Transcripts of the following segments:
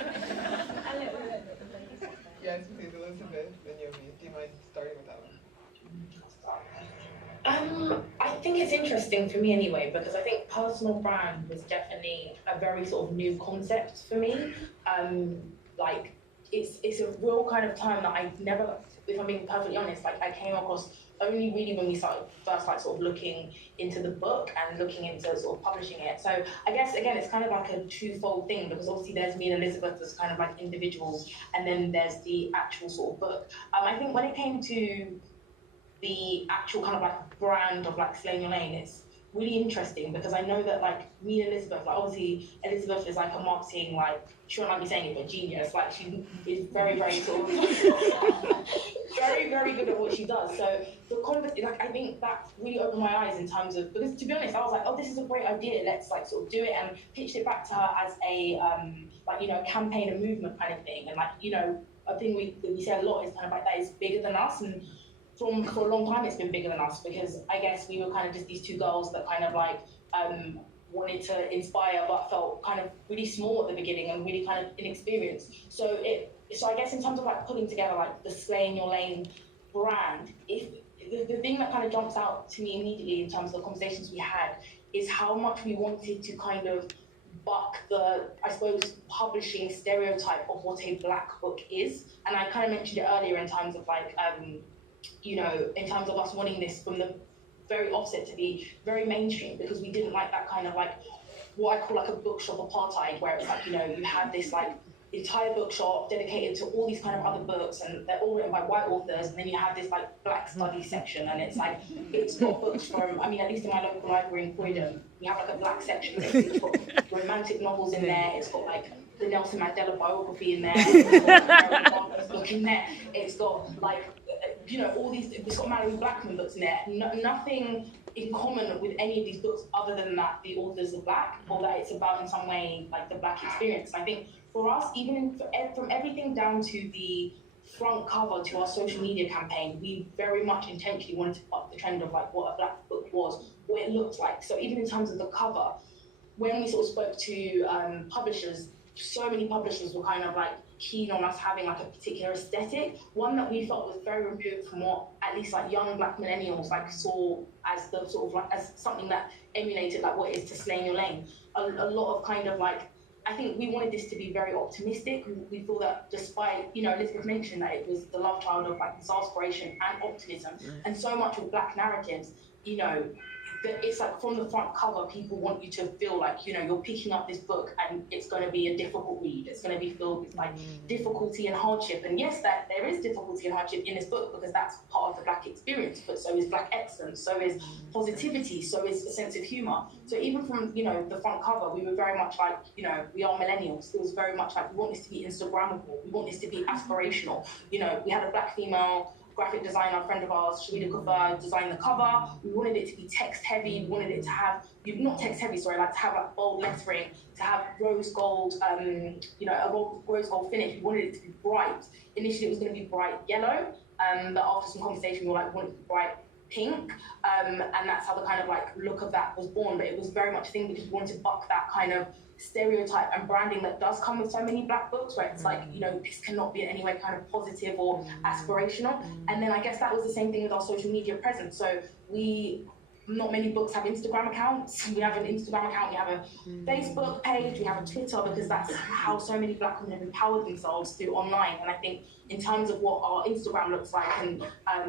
Yes, please, Elizabeth and Yomi. Do you mind starting with that one? I think it's interesting for me anyway, because I think personal brand was definitely a very sort of new concept for me. Um, like it's a real kind of term that I never, if I'm being perfectly honest, like I came across only really when we started first like sort of looking into the book and looking into sort of publishing it. So I guess again it's kind of like a twofold thing, because obviously there's me and Elizabeth as kind of like individuals, and then there's the actual sort of book. I think when it came to the actual kind of like brand of like Slaying Your Lane, it's really interesting because I know that like me and Elizabeth, like obviously Elizabeth is like a marketing, like she won't like me saying it, but genius. Like she is very, very sort of very, very good at what she does. So the like I think that really opened my eyes in terms of, because to be honest, I was like, oh, this is a great idea. Let's like sort of do it, and pitched it back to her as a like campaign and movement kind of thing. And like a thing we say a lot is kind of like that is bigger than us, and for a long time it's been bigger than us, because I guess we were kind of just these two girls that kind of like wanted to inspire but felt kind of really small at the beginning and really kind of inexperienced. So I guess in terms of like putting together like the Slay in Your Lane brand, if the thing that kind of jumps out to me immediately in terms of the conversations we had is how much we wanted to kind of buck the, I suppose, publishing stereotype of what a black book is. And I kind of mentioned it earlier in terms of like in terms of us wanting this from the very offset to be very mainstream, because we didn't like that kind of like what I call like a bookshop apartheid, where it's like, you have this like entire bookshop dedicated to all these kind of other books, and they're all written by white authors, and then you have this like black studies section, and it's like it's got books from, I mean, at least in my local library in Croydon, we have like a black section. It's got romantic novels in there, it's got like the Nelson Mandela biography in there, it's got Mary Barker's book in there, it's got like all these, it's got Mallory Blackman books in there. Nothing in common with any of these books other than that the authors are black, or that it's about in some way like the black experience. I think for us, even from everything down to the front cover to our social media campaign, we very much intentionally wanted to up the trend of like what a black book was, what it looked like. So even in terms of the cover, when we sort of spoke to publishers, so many publishers were kind of like keen on us having like a particular aesthetic, one that we felt was very removed from what at least like young black millennials like saw as the sort of like as something that emulated like what it is to slay in your lane. A lot of kind of like, I think we wanted this to be very optimistic. We thought that despite, Elizabeth mentioned that it was the love child of like inspiration and optimism, and so much with black narratives, it's like from the front cover, people want you to feel like, you're picking up this book and it's going to be a difficult read. It's going to be filled with like difficulty and hardship. And yes, that there is difficulty and hardship in this book, because that's part of the black experience, but so is black excellence, so is positivity, so is a sense of humor. So even from, the front cover, we were very much like, we are millennials. It was very much like, we want this to be Instagrammable. We want this to be aspirational. We had a black female graphic designer, friend of ours, Sharida Kufar, designed the cover. We wanted it to be text heavy. We wanted it to have, not text heavy, sorry, like to have like bold lettering, to have rose gold, a rose gold finish. We wanted it to be bright. Initially, it was going to be bright yellow, but after some conversation, we were like, we wanted it to be bright pink, and that's how the kind of like look of that was born. But it was very much a thing because we wanted to buck that kind of stereotype and branding that does come with so many black books, where it's like, this cannot be in any way kind of positive or aspirational. And then I guess that was the same thing with our social media presence. So not many books have Instagram accounts. We have an Instagram account, we have a Facebook page, we have a Twitter, because that's how so many black women have empowered themselves through online. And I think in terms of what our Instagram looks like, and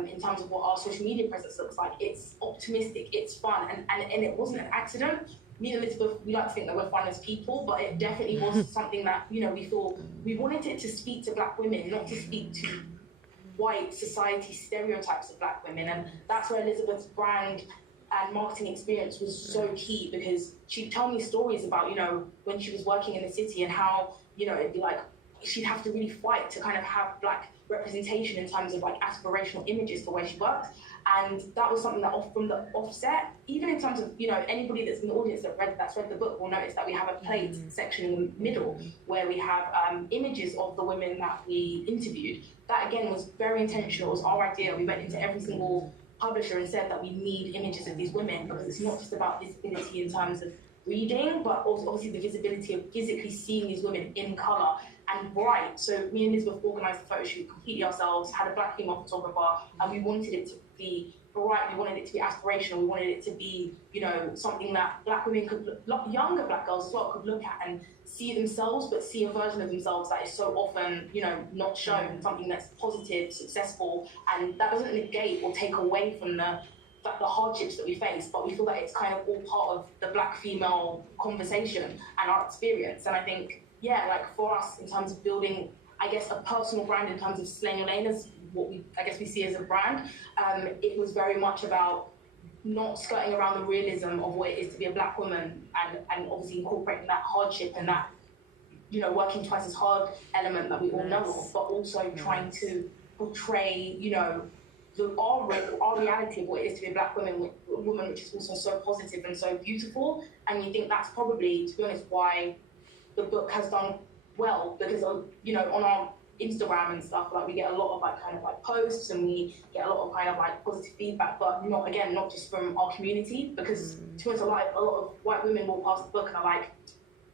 in terms of what our social media presence looks like, it's optimistic, it's fun, and it wasn't an accident. Me and Elizabeth, we like to think that we're fun as people, but it definitely was something that, we thought we wanted it to speak to black women, not to speak to white society stereotypes of black women. And that's where Elizabeth's brand and marketing experience was so key, because she'd tell me stories about, when she was working in the city, and how, it'd be like, she'd have to really fight to kind of have black representation in terms of like aspirational images for where she worked. And that was something that from the offset, even in terms of, anybody that's in the audience that's read the book will notice that we have a plate section in the middle where we have images of the women that we interviewed. That again was very intentional. It was our idea. We went into every single publisher and said that we need images of these women, because it's not just about visibility in terms of reading, but also obviously the visibility of physically seeing these women in colour and bright. So me and Elizabeth organised the photo shoot completely ourselves, had a black female photographer, and we wanted it to be bright, we wanted it to be aspirational, we wanted it to be, you know, something that black women could, younger black girls as well, could look at and see themselves, but see a version of themselves that is so often, you know, not shown, something that's positive, successful, and that doesn't negate or take away from the hardships that we face, but we feel that it's kind of all part of the black female conversation and our experience. And I think, yeah, like for us, in terms of building, I guess, a personal brand in terms of Slaying Your Lane as what we see as a brand, it was very much about not skirting around the realism of what it is to be a black woman, and obviously incorporating that hardship and that, you know, working twice as hard element that we all know of, but also trying to portray, you know, our reality of what it is to be a black woman, which is also so positive and so beautiful. And you think that's probably, to be honest, why the book has done well, because, you know, on our Instagram and stuff, like we get a lot of like kind of like posts, and we get a lot of kind of like positive feedback, but not just from our community, because to us, a lot of white women walk past the book and are like,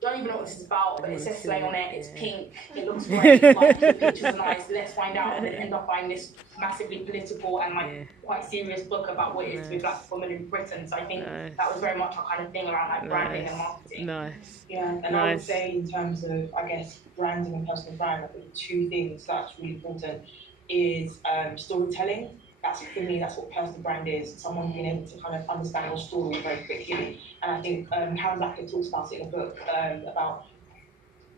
don't even know what this is about, but it says Slay on it, it's pink, it looks great, like the pictures are nice, let's find out, and then end up buying this massively political and like quite serious book about what it is to be a black woman in Britain. So I think that was very much our kind of thing around like branding and marketing. Yeah, and I would say in terms of, I guess, branding and personal brand, I think two things that's really important is storytelling. That's, for me, that's what personal brand is. Someone being able to kind of understand your story very quickly. And I think Karen Blackett talks about it in a book about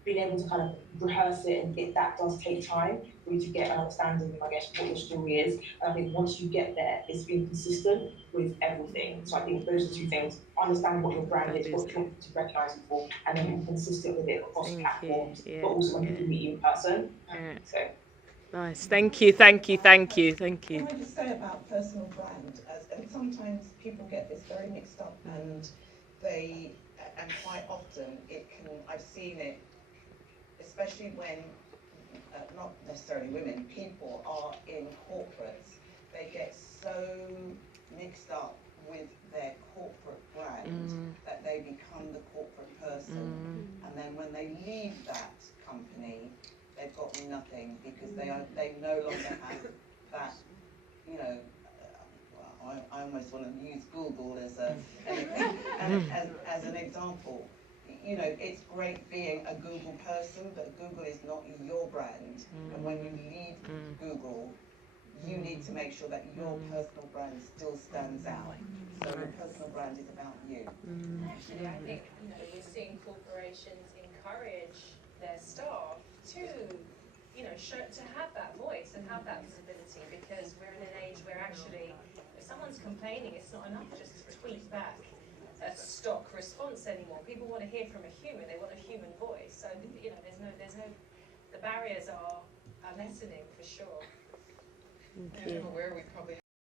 being able to kind of rehearse it, and that does take time for you to get an understanding of, I guess, what your story is. And I think once you get there, it's being consistent with everything. So I think those are two things: understand what your brand is, what you want to recognise you for, and then be consistent with it across platforms, but also when people meet you in person. So. Nice, thank you. Can I just say about personal brand, and sometimes people get this very mixed up, and quite often I've seen it, especially when, not necessarily women, people are in corporates, they get so mixed up with their corporate brand that they become the corporate person, and then when they leave that company, they've got nothing, because they no longer have that, you know, I almost want to use Google as an example. You know, it's great being a Google person, but Google is not your brand. And when you leave Google, you need to make sure that your personal brand still stands out. So your personal brand is about you. Actually, I think, you know, we're seeing corporations encourage their staff to, you know, to have that voice and have that visibility, because we're in an age where actually, if someone's complaining, it's not enough just to tweet back a stock response anymore. People want to hear from a human. They want a human voice. So, you know, the barriers are lessening for sure. I'm aware we probably